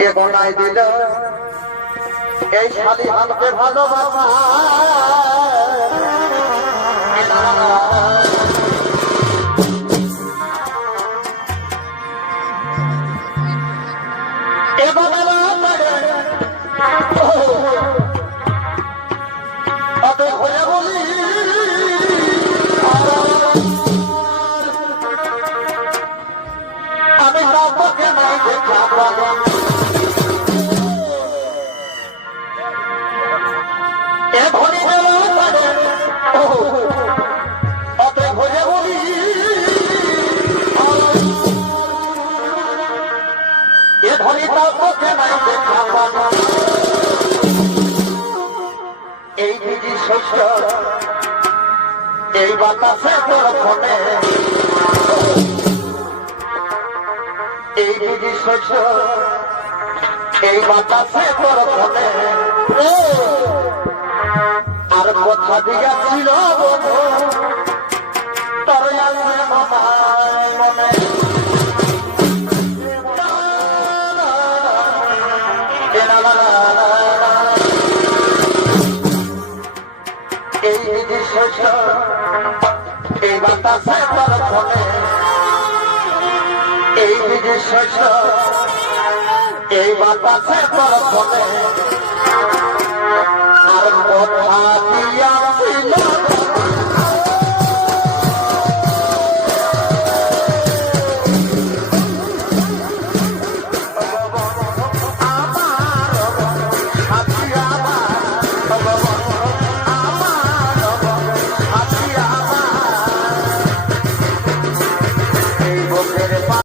এ বনাই দিল এই শালি হালকে ভালোবাসা আমি বাবাকে নাই দেখা এ ধনী অতে ঘুরে বলি এ ধনী বাবাকে নাই দেখা এই দিদি শস্য এই বাতাসে তোর ফোনে এই দিদি শস্য এই বাতাসে তোর ফোনে আর কথা দিয়াছিল বধু তোর আসে মামায় মনে এই দিদি শস্য এই বাতাসে তোর ফোনে এই দিদি শস্য এই বাতাসে তোর ফোনে আর কথা দিয়া